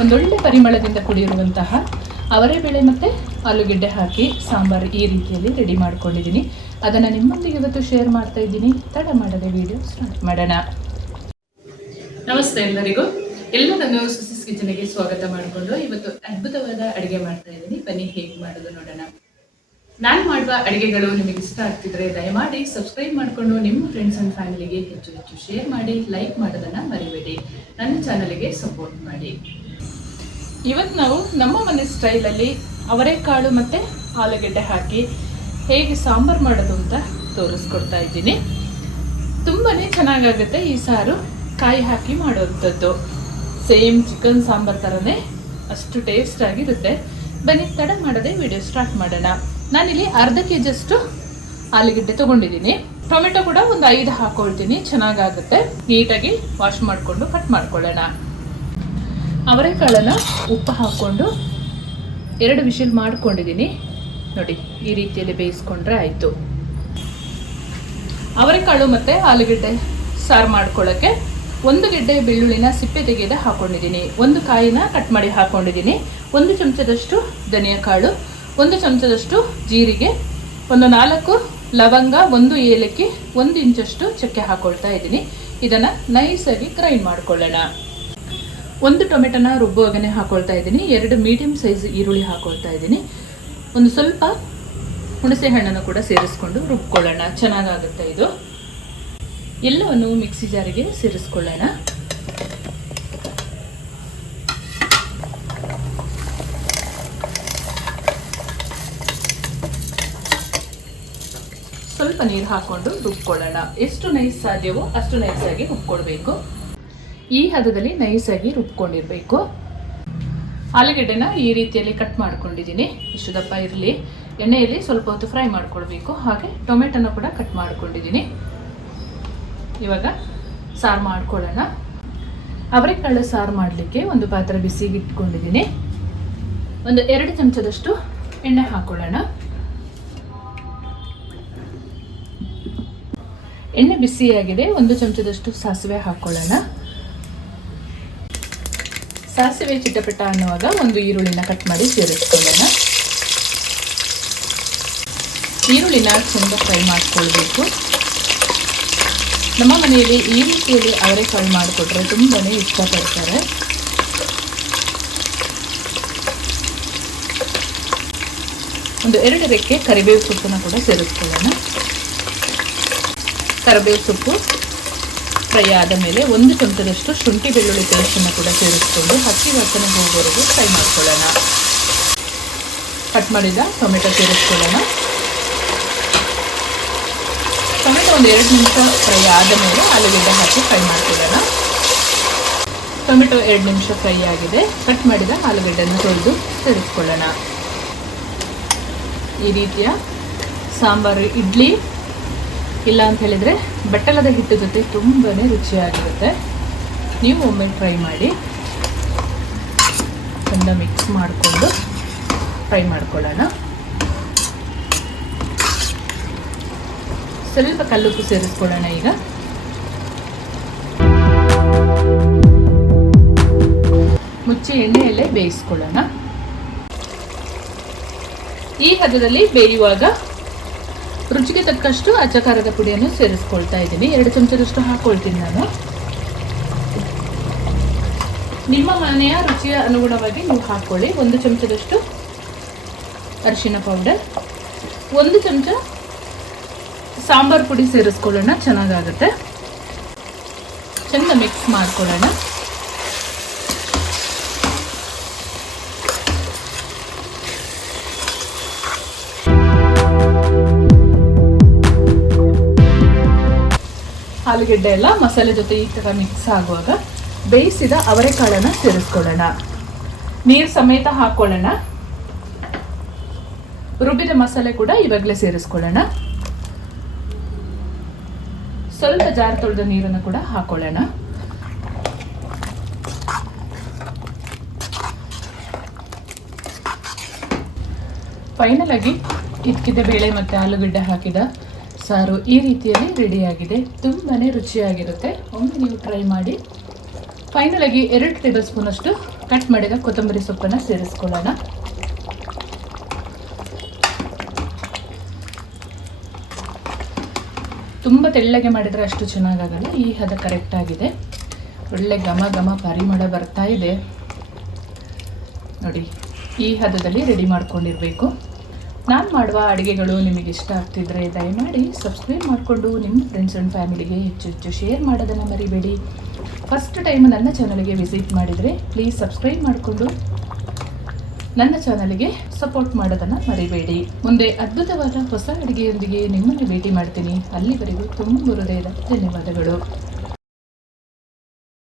ಒಂದೊಳ್ಳೆ ಪರಿಮಳದಿಂದ ಕುಡಿಯಿರುವಂತಹ ಅವರೆಬೇಳೆ ಮತ್ತು ಆಲೂಗೆಡ್ಡೆ ಹಾಕಿ ಸಾಂಬಾರು ಈ ರೀತಿಯಲ್ಲಿ ರೆಡಿ ಮಾಡ್ಕೊಂಡಿದ್ದೀನಿ. ಅದನ್ನು ನಿಮ್ಮೊಂದಿಗೆ ಇವತ್ತು ಶೇರ್ ಮಾಡ್ತಾ ಇದ್ದೀನಿ. ತಡ ಮಾಡದೆ ವಿಡಿಯೋ ಸ್ಟಾರ್ಟ್ ಮಾಡೋಣ. ನಮಸ್ತೆ ಎಲ್ಲರಿಗೂ. ಎಲ್ಲರನ್ನು ಸುಸಿಸ್ ಕಿಚನ್ಗೆ ಸ್ವಾಗತ ಮಾಡಿಕೊಂಡು ಇವತ್ತು ಅದ್ಭುತವಾದ ಅಡುಗೆ ಮಾಡ್ತಾ ಇದ್ದೀನಿ. ಬನ್ನಿ ಹೇಗೆ ಮಾಡೋದು ನೋಡೋಣ. ನಾನು ಮಾಡುವ ಅಡುಗೆಗಳು ನಿಮಗೆ ಇಷ್ಟ ಆಗ್ತಿದ್ರೆ ದಯಮಾಡಿ ಸಬ್ಸ್ಕ್ರೈಬ್ ಮಾಡಿಕೊಂಡು ನಿಮ್ಮ ಫ್ರೆಂಡ್ಸ್ ಆ್ಯಂಡ್ ಫ್ಯಾಮಿಲಿಗೆ ಹೆಚ್ಚು ಹೆಚ್ಚು ಶೇರ್ ಮಾಡಿ, ಲೈಕ್ ಮಾಡೋದನ್ನು ಮರಿಬೇಡಿ. ನನ್ನ ಚಾನಲ್ಗೆ ಸಪೋರ್ಟ್ ಮಾಡಿ. ಇವತ್ತು ನಾವು ನಮ್ಮ ಮನೆ ಸ್ಟೈಲಲ್ಲಿ ಅವರೆಕಾಳು ಮತ್ತು ಆಲೂಗೆಡ್ಡೆ ಹಾಕಿ ಹೇಗೆ ಸಾಂಬಾರು ಮಾಡೋದು ಅಂತ ತೋರಿಸ್ಕೊಡ್ತಾ ಇದ್ದೀನಿ. ತುಂಬಾ ಚೆನ್ನಾಗಾಗುತ್ತೆ ಈ ಸಾರು, ಕಾಯಿ ಹಾಕಿ ಮಾಡೋವಂಥದ್ದು. ಸೇಮ್ ಚಿಕನ್ ಸಾಂಬಾರು ಥರನೇ ಅಷ್ಟು ಟೇಸ್ಟ್ ಆಗಿರುತ್ತೆ. ಬನ್ನಿ ತಡ ಮಾಡದೆ ವಿಡಿಯೋ ಸ್ಟಾರ್ಟ್ ಮಾಡೋಣ. ನಾನಿಲ್ಲಿ ಅರ್ಧ ಕೆಜಿಯಷ್ಟು ಆಲೂಗೆಡ್ಡೆ ತೊಗೊಂಡಿದ್ದೀನಿ. ಟೊಮೆಟೊ ಕೂಡ ಒಂದು 5 ಹಾಕ್ಕೊಳ್ತೀನಿ, ಚೆನ್ನಾಗಾಗುತ್ತೆ. ನೀಟಾಗಿ ವಾಶ್ ಮಾಡಿಕೊಂಡು ಕಟ್ ಮಾಡ್ಕೊಳ್ಳೋಣ. ಅವರೆಕಾಳನ್ನು ಉಪ್ಪು ಹಾಕ್ಕೊಂಡು 2 ವಿಷಲ್ ಮಾಡ್ಕೊಂಡಿದ್ದೀನಿ. ನೋಡಿ, ಈ ರೀತಿಯಲ್ಲಿ ಬೇಯಿಸ್ಕೊಂಡ್ರೆ ಆಯಿತು. ಅವರೆಕಾಳು ಮತ್ತು ಆಲೂಗೆಡ್ಡೆ ಸಾರು ಮಾಡ್ಕೊಳ್ಳೋಕ್ಕೆ 1 ಗೆಡ್ಡೆ ಬೆಳ್ಳುಳ್ಳಿನ ಸಿಪ್ಪೆ ತೆಗೆದು ಹಾಕ್ಕೊಂಡಿದ್ದೀನಿ. 1 ಕಾಯಿನ ಕಟ್ ಮಾಡಿ ಹಾಕ್ಕೊಂಡಿದ್ದೀನಿ. 1 ಚಮಚದಷ್ಟು ಧನಿಯಾ ಕಾಳು, 1 ಚಮಚದಷ್ಟು ಜೀರಿಗೆ, 4 ಲವಂಗ, 1 ಏಲಕ್ಕಿ, 1 ಇಂಚಷ್ಟು ಚಕ್ಕೆ ಹಾಕ್ಕೊಳ್ತಾ ಇದ್ದೀನಿ. ಇದನ್ನು ನೈಸಾಗಿ ಗ್ರೈಂಡ್ ಮಾಡ್ಕೊಳ್ಳೋಣ. 1 ಟೊಮೆಟೊನ ರುಬ್ಬುವಾಗನೇ ಹಾಕ್ಕೊಳ್ತಾ ಇದ್ದೀನಿ. 2 ಮೀಡಿಯಮ್ ಸೈಜ್ ಈರುಳ್ಳಿ ಹಾಕ್ಕೊಳ್ತಾ ಇದ್ದೀನಿ. ಒಂದು ಸ್ವಲ್ಪ ಹುಣಸೆ ಹಣ್ಣನ್ನು ಕೂಡ ಸೇರಿಸ್ಕೊಂಡು ರುಬ್ಕೊಳ್ಳೋಣ. ಚೆನ್ನಾಗಾಗುತ್ತೆ ಇದು. ಎಲ್ಲವನ್ನು ಮಿಕ್ಸಿ ಜಾರಿಗೆ ಸೇರಿಸ್ಕೊಳ್ಳೋಣ. ಸ್ವಲ್ಪ ನೀರು ಹಾಕ್ಕೊಂಡು ರುಬ್ಕೊಳ್ಳೋಣ. ಎಷ್ಟು ನೈಸ್ ಸಾಧ್ಯವೋ ಅಷ್ಟು ನೈಸಾಗಿ ರುಬ್ಕೊಳ್ಬೇಕು. ಈ ಹದದಲ್ಲಿ ನೈಸಾಗಿ ರುಬ್ಕೊಂಡಿರಬೇಕು. ಆಲೂಗೆಡ್ಡೆನ ಈ ರೀತಿಯಲ್ಲಿ ಕಟ್ ಮಾಡ್ಕೊಂಡಿದ್ದೀನಿ. ಇಷ್ಟು ದಪ್ಪ ಇರಲಿ. ಎಣ್ಣೆಯಲ್ಲಿ ಸ್ವಲ್ಪ ಹೊತ್ತು ಫ್ರೈ ಮಾಡ್ಕೊಳ್ಬೇಕು. ಹಾಗೆ ಟೊಮೆಟೊನ ಕೂಡ ಕಟ್ ಮಾಡ್ಕೊಂಡಿದ್ದೀನಿ. ಇವಾಗ ಸಾರು ಮಾಡ್ಕೊಳ್ಳೋಣ. ಅವರೆಕಾಳು ಸಾರು ಮಾಡಲಿಕ್ಕೆ ಒಂದು ಪಾತ್ರೆ ಬಿಸಿಗೆ ಇಟ್ಕೊಂಡಿದ್ದೀನಿ. ಒಂದು 2 ಚಮಚದಷ್ಟು ಎಣ್ಣೆ ಹಾಕ್ಕೊಳ್ಳೋಣ. ಎಣ್ಣೆ ಬಿಸಿಯಾಗಿದೆ. 1 ಚಮಚದಷ್ಟು ಸಾಸಿವೆ ಹಾಕ್ಕೊಳ್ಳೋಣ. ಸಾಸಿವೆ ಚಿಟಪಟ ಅನ್ನುವಾಗ 1 ಈರುಳ್ಳಿನ ಕಟ್ ಮಾಡಿ ಸೇರಿಸ್ಕೊಳ್ಳೋಣ. ಈರುಳ್ಳಿನ ತುಂಬ ಫ್ರೈ ಮಾಡ್ಕೊಳ್ಬೇಕು. ನಮ್ಮ ಮನೆಯಲ್ಲಿ ಈ ರೀತಿಯಲ್ಲಿ ಅವರೆಕಾಳು ಮಾಡಿಕೊಟ್ರೆ ತುಂಬಾ ಇಷ್ಟಪಡ್ತಾರೆ. ಒಂದು 2 ರೆಕ್ಕೆ ಕರಿಬೇವು ಸೊಪ್ಪನ್ನು ಕೂಡ ಸೇರಿಸ್ಕೊಳ್ಳೋಣ. ಕರಿಬೇವು ಸೊಪ್ಪು ಫ್ರೈ ಆದ ಮೇಲೆ 1 ಚಮಚದಷ್ಟು ಶುಂಠಿ ಬೆಳ್ಳುಳ್ಳಿ ಪೇಸ್ಟನ್ನು ಕೂಡ ಸೇರಿಸ್ಕೊಂಡು ಹಸಿ ವಾಸನೆ ಹೋಗೋವರೆಗೂ ಫ್ರೈ ಮಾಡ್ಕೊಳ್ಳೋಣ. ಕಟ್ ಮಾಡಿದ ಟೊಮೆಟೊ ಸೇರಿಸ್ಕೊಳ್ಳೋಣ. ಟೊಮೆಟೊ ಒಂದು 2 ನಿಮಿಷ ಫ್ರೈ ಆದ ಮೇಲೆ ಆಲೂಗೆಡ್ಡೆ ಹಾಕಿ ಫ್ರೈ ಮಾಡ್ಕೊಳ್ಳೋಣ. ಟೊಮೆಟೊ 2 ನಿಮಿಷ ಫ್ರೈ ಆಗಿದೆ. ಕಟ್ ಮಾಡಿದ ಆಲೂಗೆಡ್ಡೆಯನ್ನು ತೊಳೆದು ಸೇರಿಸ್ಕೊಳ್ಳೋಣ. ಈ ರೀತಿಯ ಸಾಂಬಾರು ಇಡ್ಲಿ ಇಲ್ಲ ಅಂತ ಹೇಳಿದರೆ ಬಟ್ಟಲದ ಹಿಟ್ಟು ಜೊತೆ ತುಂಬಾ ರುಚಿಯಾಗಿರುತ್ತೆ. ನೀವು ಒಮ್ಮೆ ಟ್ರೈ ಮಾಡಿ. ಚೆಂದ ಮಿಕ್ಸ್ ಮಾಡಿಕೊಂಡು ಫ್ರೈ ಮಾಡ್ಕೊಳ್ಳೋಣ. ಸ್ವಲ್ಪ ಕಲ್ಲುಪ್ಪು ಸೇರಿಸ್ಕೊಳ್ಳೋಣ. ಈಗ ಮುಚ್ಚಿ ಎಣ್ಣೆಯಲ್ಲೇ ಬೇಯಿಸ್ಕೊಳ್ಳೋಣ. ಈ ಹದದಲ್ಲಿ ಬೇಯುವಾಗ ರುಚಿಗೆ ತಕ್ಕಷ್ಟು ಅಚ್ಚ ಖಾರದ ಪುಡಿಯನ್ನು ಸೇರಿಸ್ಕೊಳ್ತಾ ಇದ್ದೀನಿ. 2 ಚಮಚದಷ್ಟು ಹಾಕ್ಕೊಳ್ತೀನಿ ನಾನು. ನಿಮ್ಮ ಮನೆಯ ರುಚಿಯ ಅನುಗುಣವಾಗಿ ನೀವು ಹಾಕ್ಕೊಳ್ಳಿ. 1 ಚಮಚದಷ್ಟು ಅರಿಶಿನ ಪೌಡರ್, 1 ಚಮಚ ಸಾಂಬಾರು ಪುಡಿ ಸೇರಿಸ್ಕೊಳ್ಳೋಣ. ಚೆನ್ನಾಗಾಗುತ್ತೆ. ಚೆಂದ ಮಿಕ್ಸ್ ಮಾಡ್ಕೊಳ್ಳೋಣ. ಆಲೂಗೆಡ್ಡೆ ಎಲ್ಲ ಮಸಾಲೆ ಜೊತೆ ಈ ಥರ ಮಿಕ್ಸ್ ಆಗುವಾಗ ಬೇಯಿಸಿದ ಅವರೆಕಾಳನ್ನು ಸೇರಿಸ್ಕೊಳ್ಳೋಣ. ನೀರು ಸಮೇತ ಹಾಕ್ಕೊಳ್ಳೋಣ. ರುಬ್ಬಿದ ಮಸಾಲೆ ಕೂಡ ಇವಾಗಲೇ ಸೇರಿಸ್ಕೊಳ್ಳೋಣ. ಸ್ವಲ್ಪ ಜಾರ್ ತೊಳೆದ ನೀರನ್ನು ಕೂಡ ಹಾಕ್ಕೊಳ್ಳೋಣ. ಫೈನಲ್ ಆಗಿ ಇಕ್ಕಿದ ಬೇಳೆ ಮತ್ತು ಆಲೂಗಡ್ಡೆ ಹಾಕಿದ ಸಾರು ಈ ರೀತಿಯಲ್ಲಿ ರೆಡಿಯಾಗಿದೆ. ತುಂಬಾ ರುಚಿಯಾಗಿರುತ್ತೆ. ಒಮ್ಮೆ ನೀವು ಟ್ರೈ ಮಾಡಿ. ಫೈನಲ್ ಆಗಿ 2 ಟೇಬಲ್ ಸ್ಪೂನ್ ಅಷ್ಟು ಕಟ್ ಮಾಡಿದ ಕೊತ್ತಂಬರಿ ಸೊಪ್ಪನ್ನು ಸೇರಿಸ್ಕೊಳ್ಳೋಣ. ತುಂಬ ತೆಳ್ಳಗೆ ಮಾಡಿದರೆ ಅಷ್ಟು ಚೆನ್ನಾಗಾಗಲ್ಲ. ಈ ಹದ ಕರೆಕ್ಟ್ ಆಗಿದೆ. ಒಳ್ಳೆ ಘಮ ಘಮ ಪರಿಮಳ ಬರ್ತಾ ಇದೆ ನೋಡಿ. ಈ ಹದದಲ್ಲಿ ರೆಡಿ ಮಾಡ್ಕೊಂಡಿರಬೇಕು. ನಾನು ಮಾಡುವ ಅಡುಗೆಗಳು ನಿಮಗೆ ಇಷ್ಟ ಆಗ್ತಿದ್ರೆ ದಯಮಾಡಿ ಸಬ್ಸ್ಕ್ರೈಬ್ ಮಾಡಿಕೊಂಡು ನಿಮ್ಮ ಫ್ರೆಂಡ್ಸ್ ಆ್ಯಂಡ್ ಫ್ಯಾಮಿಲಿಗೆ ಹೆಚ್ಚು ಹೆಚ್ಚು ಶೇರ್ ಮಾಡೋದನ್ನು ಮರಿಬೇಡಿ. ಫಸ್ಟ್ ಟೈಮ್ ನನ್ನ ಚಾನಲ್ಗೆ ವಿಸಿಟ್ ಮಾಡಿದರೆ ಪ್ಲೀಸ್ ಸಬ್ಸ್ಕ್ರೈಬ್ ಮಾಡಿಕೊಂಡು ನನ್ನ ಚಾನಲ್ಗೆ ಸಪೋರ್ಟ್ ಮಾಡೋದನ್ನು ಮರಿಬೇಡಿ. ಮುಂದೆ ಅದ್ಭುತವಾದ ಹೊಸ ಅಡುಗೆಯೊಂದಿಗೆ ನಿಮ್ಮನ್ನು ಭೇಟಿ ಮಾಡ್ತೀನಿ. ಅಲ್ಲಿವರೆಗೂ ತುಂಬ ಹೃದಯದ ಧನ್ಯವಾದಗಳು.